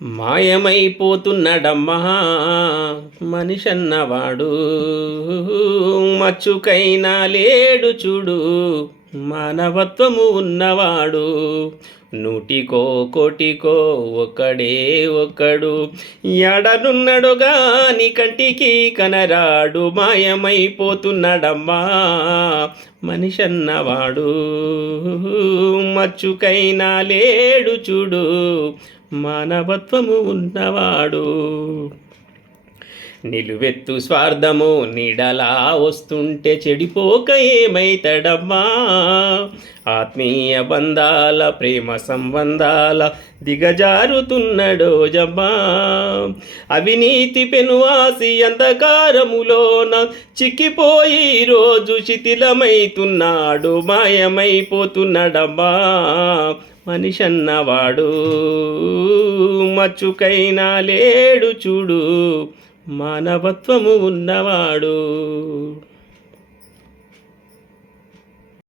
మాయమైపోతున్నడమ్మా మనిషన్నవాడు, మచ్చుకైనా లేడు చూడు మానవత్వము ఉన్నవాడు. నూటికో కోటికో ఒక్కడే ఒక్కడు, ఎడనున్నడు గాని కంటికి కనరాడు. మాయమైపోతున్నడమ్మా మనిషన్నవాడు, మచ్చుకైనా లేడు చూడు మానవత్వము ఉన్నవాడు. నిలువెత్తు స్వార్థము నీడలా వస్తుంటే చెడిపోక ఏమైతడమ్మా. ఆత్మీయ బంధాల ప్రేమ సంబంధాల దిగజారుతున్నడో జమ్మా. అవినీతి పెనువాసి అంధకారములోన చిక్కిపోయి రోజు శిథిలమైతున్నాడు. మాయమైపోతున్నడమ్మా మనిషన్నవాడు, మచ్చుకైనా లేడు చూడు మానవత్వము ఉన్నవాడు.